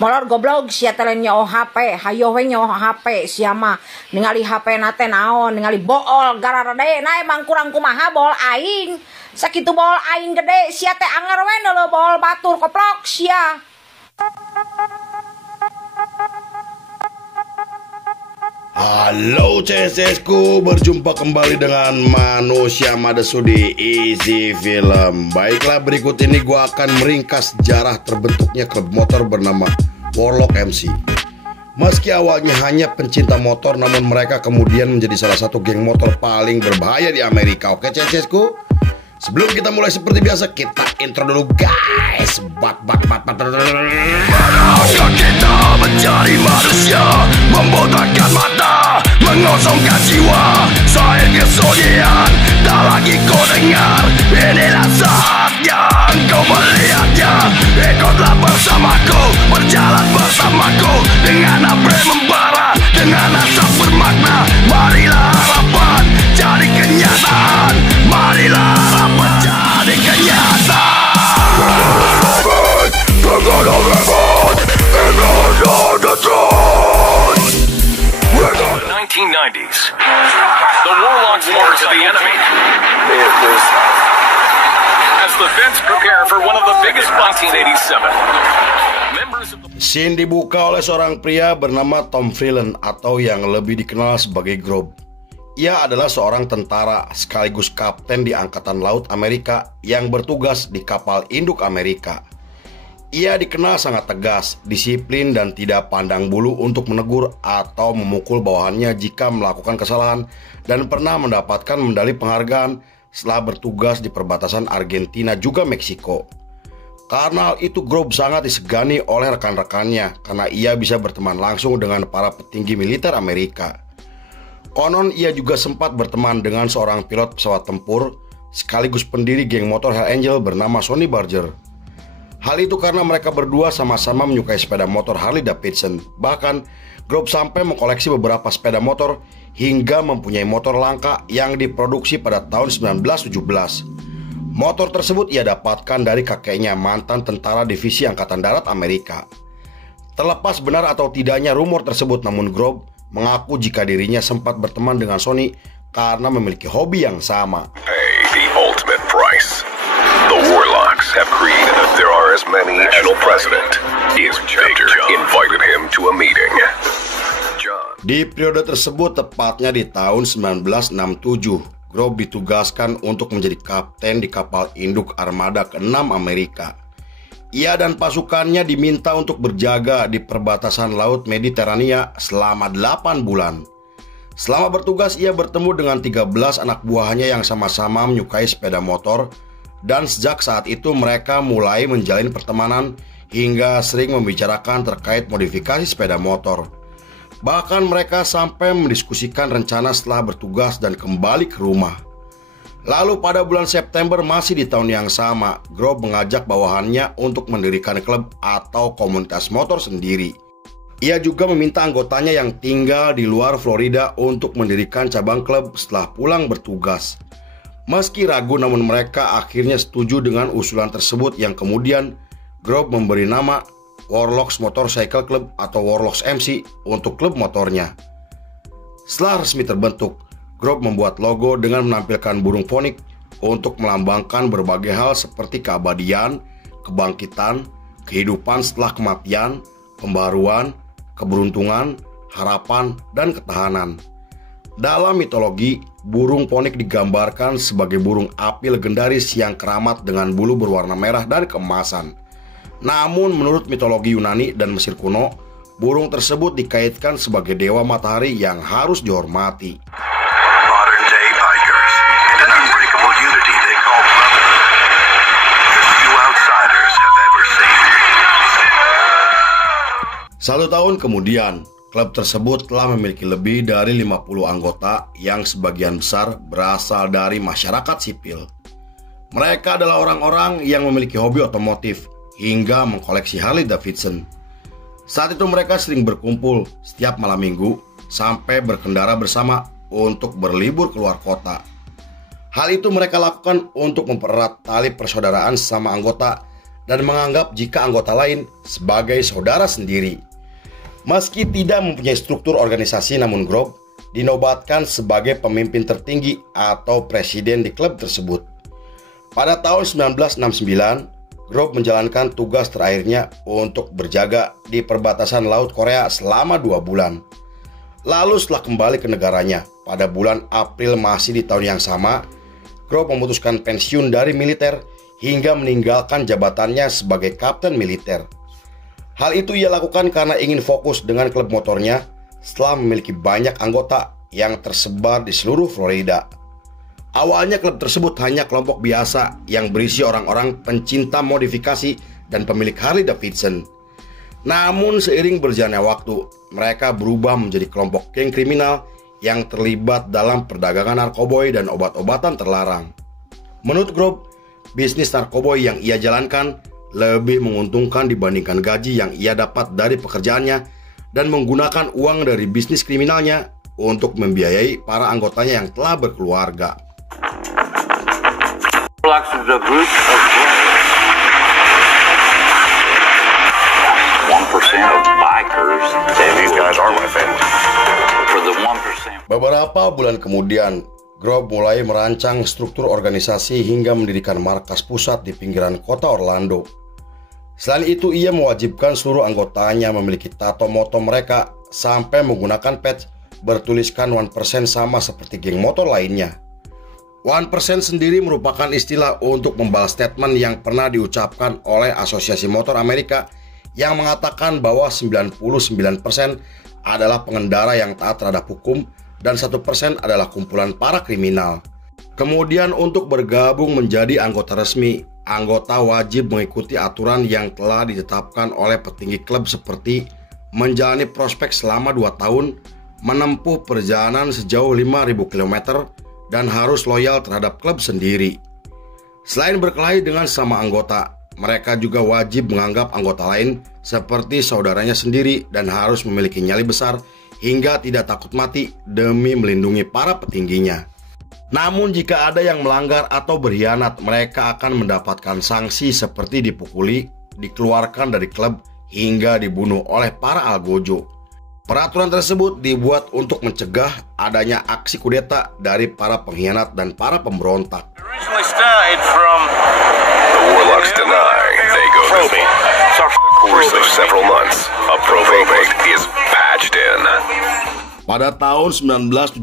Molor goblok sia teh nyaho HP, hayo we nyaho HP sia mah ningali HP na teh naon, ningali bool gararade na emang kurang kumaha bool aing. Sakitu bool aing gede sia teh anger we neuleuh bool batur koplok sia. Halo CSSku, berjumpa kembali dengan Manusia Madesu di Easy Film. Baiklah, berikut ini gua akan meringkas sejarah terbentuknya klub motor bernama Warlock MC. Meski awalnya hanya pencinta motor, namun mereka kemudian menjadi salah satu geng motor paling berbahaya di Amerika. Oke CSSku, sebelum kita mulai seperti biasa, kita intro dulu guys. Padahal kita mencari manusia, membotakkan mata, mengosongkan jiwa. Saya kesunyian, tak lagi kau dengar. Inilah saatnya engkau melihatnya. Ikutlah bersamaku, berjalan bersamaku, dengan apa yang membara, dengan asap bermakna. Marilah harapan jadi kenyataan. Marilah harapan jadi kenyataan. 1990s. The Warlocks war to the enemy as the vets prepare for one of the biggest 1987. Scene dibuka oleh seorang pria bernama Tom Freeland atau yang lebih dikenal sebagai Grob. Ia adalah seorang tentara sekaligus kapten di Angkatan Laut Amerika yang bertugas di kapal induk Amerika. Ia dikenal sangat tegas, disiplin, dan tidak pandang bulu untuk menegur atau memukul bawahannya jika melakukan kesalahan, dan pernah mendapatkan medali penghargaan setelah bertugas di perbatasan Argentina juga Meksiko. Karena hal itu, Grob sangat disegani oleh rekan-rekannya karena ia bisa berteman langsung dengan para petinggi militer Amerika. Konon ia juga sempat berteman dengan seorang pilot pesawat tempur sekaligus pendiri geng motor Hell Angel bernama Sonny Barger. Hal itu karena mereka berdua sama-sama menyukai sepeda motor Harley Davidson. Bahkan, Grob sampai mengkoleksi beberapa sepeda motor hingga mempunyai motor langka yang diproduksi pada tahun 1917. Motor tersebut ia dapatkan dari kakeknya, mantan tentara divisi Angkatan Darat Amerika. Terlepas benar atau tidaknya rumor tersebut, namun Grob mengaku jika dirinya sempat berteman dengan Sonny karena memiliki hobi yang sama. Pay the ultimate price. The Warlocks have created that there are as many national president. Is Victor invited him to a meeting. Di periode tersebut, tepatnya di tahun 1967, Grob ditugaskan untuk menjadi kapten di kapal induk armada ke-6 Amerika. Ia dan pasukannya diminta untuk berjaga di perbatasan Laut Mediterania selama 8 bulan. Selama bertugas, ia bertemu dengan 13 anak buahnya yang sama-sama menyukai sepeda motor, dan sejak saat itu mereka mulai menjalin pertemanan hingga sering membicarakan terkait modifikasi sepeda motor. Bahkan mereka sampai mendiskusikan rencana setelah bertugas dan kembali ke rumah. Lalu pada bulan September masih di tahun yang sama, Grob mengajak bawahannya untuk mendirikan klub atau komunitas motor sendiri. Ia juga meminta anggotanya yang tinggal di luar Florida untuk mendirikan cabang klub setelah pulang bertugas. Meski ragu, namun mereka akhirnya setuju dengan usulan tersebut yang kemudian Grob memberi nama Warlocks Motorcycle Club atau Warlocks MC untuk klub motornya. Setelah resmi terbentuk, Grob membuat logo dengan menampilkan burung fonik untuk melambangkan berbagai hal seperti keabadian, kebangkitan, kehidupan setelah kematian, pembaruan, keberuntungan, harapan, dan ketahanan. Dalam mitologi, burung ponik digambarkan sebagai burung api legendaris yang keramat dengan bulu berwarna merah dan keemasan. Namun menurut mitologi Yunani dan Mesir kuno, burung tersebut dikaitkan sebagai dewa matahari yang harus dihormati. Modern day bikers, an unbreakable unity they call brotherhood. As few outsiders have ever seen. 1 tahun kemudian, klub tersebut telah memiliki lebih dari 50 anggota yang sebagian besar berasal dari masyarakat sipil. Mereka adalah orang-orang yang memiliki hobi otomotif hingga mengkoleksi Harley Davidson. Saat itu mereka sering berkumpul setiap malam minggu sampai berkendara bersama untuk berlibur keluar kota. Hal itu mereka lakukan untuk mempererat tali persaudaraan sesama anggota dan menganggap jika anggota lain sebagai saudara sendiri. Meski tidak mempunyai struktur organisasi, namun Grob dinobatkan sebagai pemimpin tertinggi atau presiden di klub tersebut. Pada tahun 1969, Grob menjalankan tugas terakhirnya untuk berjaga di perbatasan Laut Korea selama 2 bulan. Lalu setelah kembali ke negaranya, pada bulan April masih di tahun yang sama, Grob memutuskan pensiun dari militer hingga meninggalkan jabatannya sebagai kapten militer. Hal itu ia lakukan karena ingin fokus dengan klub motornya setelah memiliki banyak anggota yang tersebar di seluruh Florida. Awalnya klub tersebut hanya kelompok biasa yang berisi orang-orang pencinta modifikasi dan pemilik Harley Davidson. Namun seiring berjalannya waktu, mereka berubah menjadi kelompok geng kriminal yang terlibat dalam perdagangan narkoboy dan obat-obatan terlarang. Menurut Grob, bisnis narkoboy yang ia jalankan lebih menguntungkan dibandingkan gaji yang ia dapat dari pekerjaannya dan menggunakan uang dari bisnis kriminalnya untuk membiayai para anggotanya yang telah berkeluarga. Beberapa bulan kemudian, Grob mulai merancang struktur organisasi hingga mendirikan markas pusat di pinggiran kota Orlando. Selain itu, ia mewajibkan seluruh anggotanya memiliki tato moto mereka sampai menggunakan patch bertuliskan 1% sama seperti geng motor lainnya. 1% sendiri merupakan istilah untuk membalas statement yang pernah diucapkan oleh Asosiasi Motor Amerika yang mengatakan bahwa 99% adalah pengendara yang taat terhadap hukum dan 1% adalah kumpulan para kriminal. Kemudian untuk bergabung menjadi anggota resmi, anggota wajib mengikuti aturan yang telah ditetapkan oleh petinggi klub seperti menjalani prospek selama 2 tahun, menempuh perjalanan sejauh 5.000 km, dan harus loyal terhadap klub sendiri. Selain berkelahi dengan sama anggota, mereka juga wajib menganggap anggota lain seperti saudaranya sendiri dan harus memiliki nyali besar hingga tidak takut mati demi melindungi para petingginya. Namun jika ada yang melanggar atau berkhianat, mereka akan mendapatkan sanksi seperti dipukuli, dikeluarkan dari klub, hingga dibunuh oleh para algojo. Peraturan tersebut dibuat untuk mencegah adanya aksi kudeta dari para pengkhianat dan para pemberontak. The Warlocks deny they go to the course of several months. A probate is patched in. Pada tahun 1970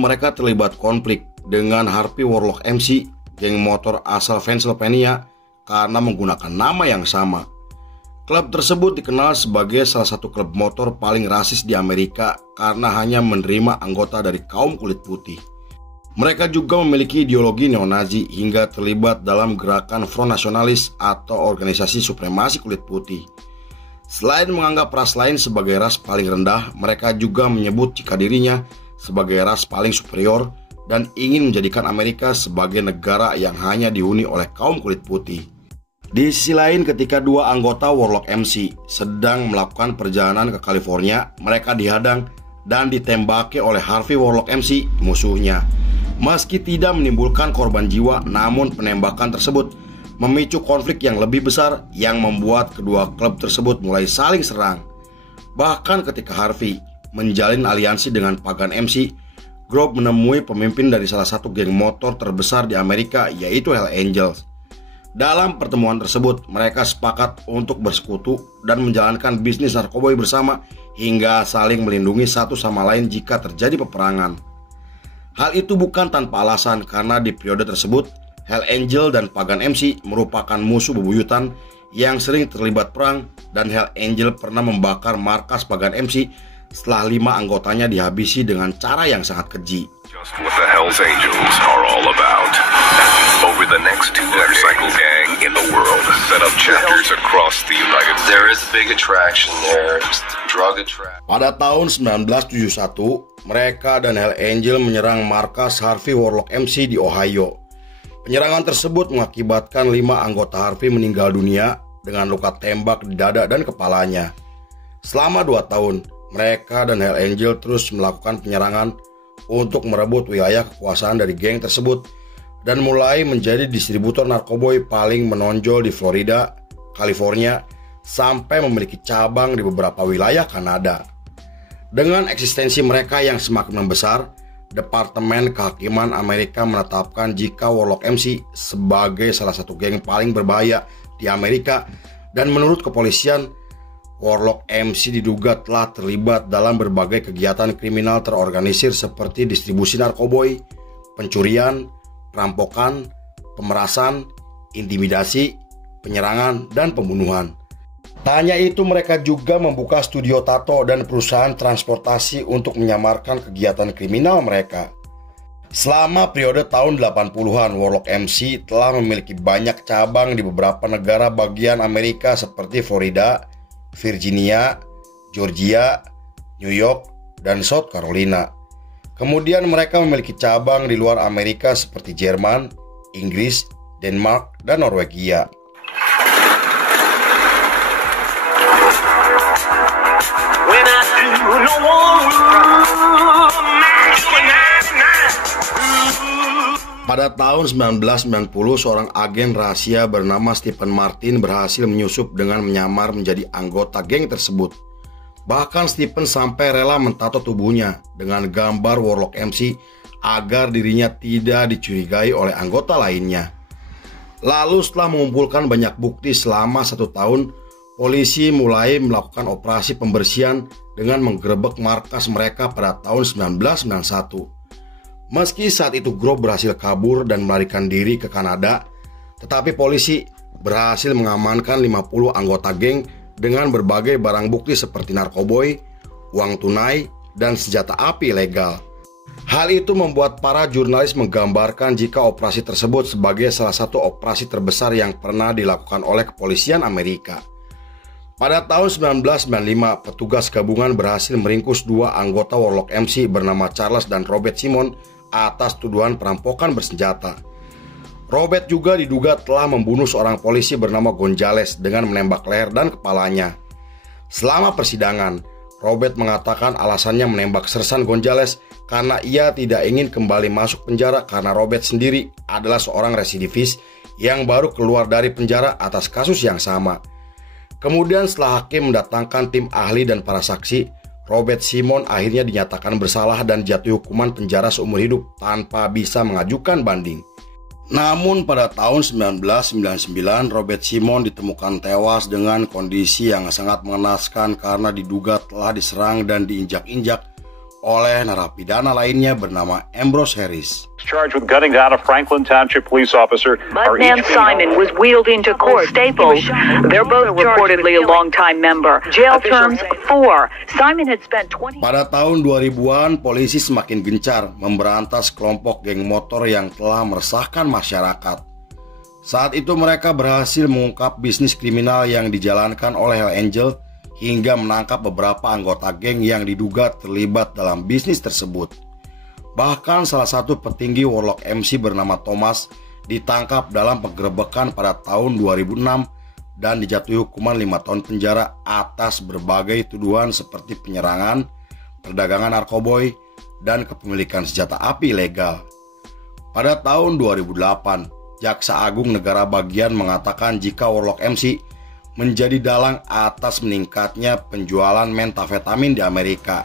mereka terlibat konflik dengan Harvey Warlock MC, geng motor asal Pennsylvania, karena menggunakan nama yang sama. Klub tersebut dikenal sebagai salah satu klub motor paling rasis di Amerika karena hanya menerima anggota dari kaum kulit putih. Mereka juga memiliki ideologi neo-Nazi hingga terlibat dalam gerakan Front Nasionalis atau organisasi supremasi kulit putih. Selain menganggap ras lain sebagai ras paling rendah, mereka juga menyebut jika dirinya sebagai ras paling superior dan ingin menjadikan Amerika sebagai negara yang hanya dihuni oleh kaum kulit putih. Di sisi lain, ketika 2 anggota Warlock MC sedang melakukan perjalanan ke California, mereka dihadang dan ditembaki oleh Harvey Warlock MC, musuhnya. Meski tidak menimbulkan korban jiwa, namun penembakan tersebut memicu konflik yang lebih besar yang membuat kedua klub tersebut mulai saling serang. Bahkan ketika Harvey menjalin aliansi dengan Pagan MC, Grob menemui pemimpin dari salah satu geng motor terbesar di Amerika, yaitu Hell Angels. Dalam pertemuan tersebut, mereka sepakat untuk bersekutu dan menjalankan bisnis narkoboy bersama hingga saling melindungi satu sama lain jika terjadi peperangan. Hal itu bukan tanpa alasan karena di periode tersebut, Hell Angel dan Pagan MC merupakan musuh bebuyutan yang sering terlibat perang, dan Hell Angel pernah membakar markas Pagan MC setelah 5 anggotanya dihabisi dengan cara yang sangat keji. Just what the Hells Angels are all about. Over the next 2 motorcycle gang in the world set up chapters across the United States. There is a big attraction there, drug attraction. Pada tahun 1971, mereka dan Hell Angel menyerang markas Harvey Warlock MC di Ohio. Penyerangan tersebut mengakibatkan 5 anggota Harvey meninggal dunia dengan luka tembak di dada dan kepalanya. Selama 2 tahun, mereka dan Hell Angel terus melakukan penyerangan untuk merebut wilayah kekuasaan dari geng tersebut dan mulai menjadi distributor narkoboy paling menonjol di Florida, California, sampai memiliki cabang di beberapa wilayah Kanada. Dengan eksistensi mereka yang semakin membesar, Departemen Kehakiman Amerika menetapkan jika Warlock MC sebagai salah satu geng paling berbahaya di Amerika, dan menurut kepolisian, Warlock MC diduga telah terlibat dalam berbagai kegiatan kriminal terorganisir seperti distribusi narkoboy, pencurian, perampokan, pemerasan, intimidasi, penyerangan, dan pembunuhan. Tak hanya itu, mereka juga membuka studio tato dan perusahaan transportasi untuk menyamarkan kegiatan kriminal mereka. Selama periode tahun 80-an, Warlock MC telah memiliki banyak cabang di beberapa negara bagian Amerika seperti Florida, Virginia, Georgia, New York, dan South Carolina. Kemudian mereka memiliki cabang di luar Amerika seperti Jerman, Inggris, Denmark, dan Norwegia. Pada tahun 1990, seorang agen rahasia bernama Stephen Martin berhasil menyusup dengan menyamar menjadi anggota geng tersebut. Bahkan Stephen sampai rela mentato tubuhnya dengan gambar Warlock MC agar dirinya tidak dicurigai oleh anggota lainnya. Lalu setelah mengumpulkan banyak bukti selama 1 tahun, polisi mulai melakukan operasi pembersihan dengan menggerebek markas mereka pada tahun 1991. Meski saat itu grup berhasil kabur dan melarikan diri ke Kanada, tetapi polisi berhasil mengamankan 50 anggota geng dengan berbagai barang bukti seperti narkoboy, uang tunai, dan senjata api ilegal. Hal itu membuat para jurnalis menggambarkan jika operasi tersebut sebagai salah satu operasi terbesar yang pernah dilakukan oleh kepolisian Amerika. Pada tahun 1995, petugas gabungan berhasil meringkus 2 anggota Warlock MC bernama Charles dan Robert Simon atas tuduhan perampokan bersenjata. Robert juga diduga telah membunuh seorang polisi bernama Gonzales dengan menembak leher dan kepalanya. Selama persidangan, Robert mengatakan alasannya menembak sersan Gonzales karena ia tidak ingin kembali masuk penjara karena Robert sendiri adalah seorang residivis yang baru keluar dari penjara atas kasus yang sama. Kemudian setelah hakim mendatangkan tim ahli dan para saksi, Robert Simon akhirnya dinyatakan bersalah dan jatuh hukuman penjara seumur hidup tanpa bisa mengajukan banding. Namun pada tahun 1999, Robert Simon ditemukan tewas dengan kondisi yang sangat mengenaskan karena diduga telah diserang dan diinjak-injak oleh narapidana lainnya bernama Ambrose Harris. Charged with gunning down a Franklin Township police officer. Budman Simon was wheeled into court. Staples. They're both reportedly a longtime member. Jail terms 4. Simon had spent 20. Pada tahun 2000-an, polisi semakin gencar memberantas kelompok geng motor yang telah meresahkan masyarakat. Saat itu mereka berhasil mengungkap bisnis kriminal yang dijalankan oleh Hell Angel hingga menangkap beberapa anggota geng yang diduga terlibat dalam bisnis tersebut. Bahkan salah satu petinggi Warlock MC bernama Thomas ditangkap dalam penggerebekan pada tahun 2006 dan dijatuhi hukuman 5 tahun penjara atas berbagai tuduhan seperti penyerangan, perdagangan narkoboy, dan kepemilikan senjata api ilegal. Pada tahun 2008, Jaksa Agung Negara Bagian mengatakan jika Warlock MC menjadi dalang atas meningkatnya penjualan metafetamin di Amerika.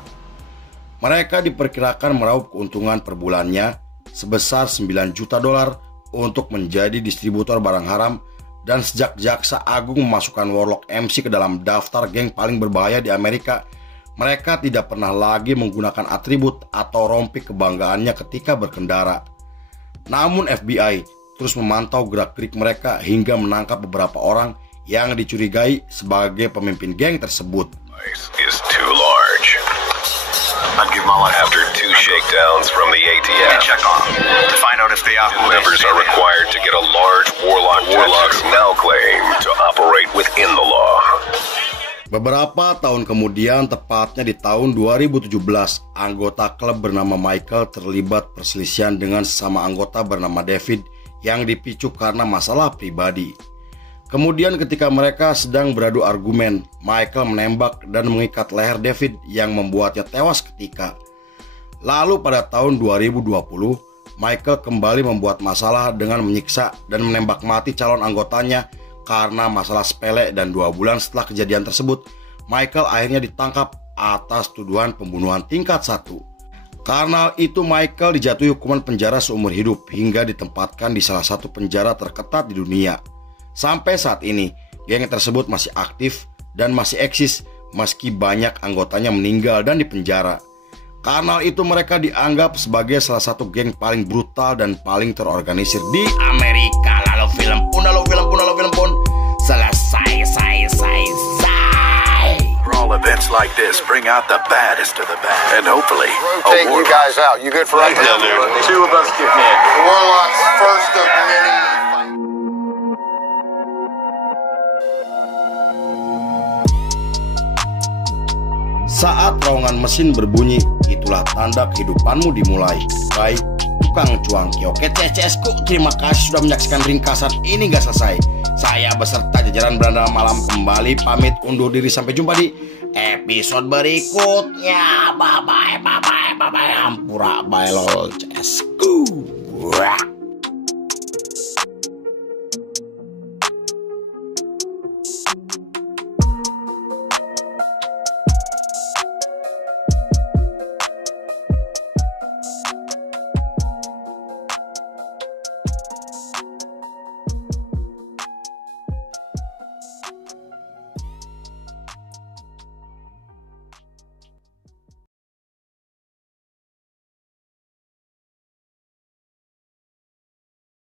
Mereka diperkirakan meraup keuntungan per bulannya sebesar $9 juta untuk menjadi distributor barang haram, dan sejak Jaksa Agung memasukkan Warlock MC ke dalam daftar geng paling berbahaya di Amerika, mereka tidak pernah lagi menggunakan atribut atau rompi kebanggaannya ketika berkendara. Namun FBI terus memantau gerak-gerik mereka hingga menangkap beberapa orang yang dicurigai sebagai pemimpin geng tersebut. Is too large. I'd give my life after 2 shakedowns from the ATF. Check on to find out if they are who they Members say are they are. required to get a large warlock. Warlocks now claim to operate within the law. Beberapa tahun kemudian, tepatnya di tahun 2017, anggota klub bernama Michael terlibat perselisihan dengan sesama anggota bernama David yang dipicu karena masalah pribadi. Kemudian ketika mereka sedang beradu argumen, Michael menembak dan mengikat leher David yang membuatnya tewas seketika. Lalu pada tahun 2020, Michael kembali membuat masalah dengan menyiksa dan menembak mati calon anggotanya karena masalah sepele dan 2 bulan setelah kejadian tersebut, Michael akhirnya ditangkap atas tuduhan pembunuhan tingkat 1. Karena itu Michael dijatuhi hukuman penjara seumur hidup hingga ditempatkan di salah satu penjara terketat di dunia. Sampai saat ini, geng tersebut masih aktif dan masih eksis meski banyak anggotanya meninggal dan dipenjara. Karena itu mereka dianggap sebagai salah satu geng paling brutal dan paling terorganisir di Amerika. Lalu film pun selesai. For all events like this, bring out the baddest of the bad. And hopefully, Take you guys out. You good for right now? 2 of us get in. Warlock's first of many. Saat terowongan mesin berbunyi, itulah tanda kehidupanmu dimulai. Baik, tukang cuangki. Oke CSku, terima kasih sudah menyaksikan ringkasan ini gak selesai. Saya beserta jajaran Beranda Malam kembali pamit undur diri. Sampai jumpa di episode berikutnya. Bye bye. Hampura bye lol CSku.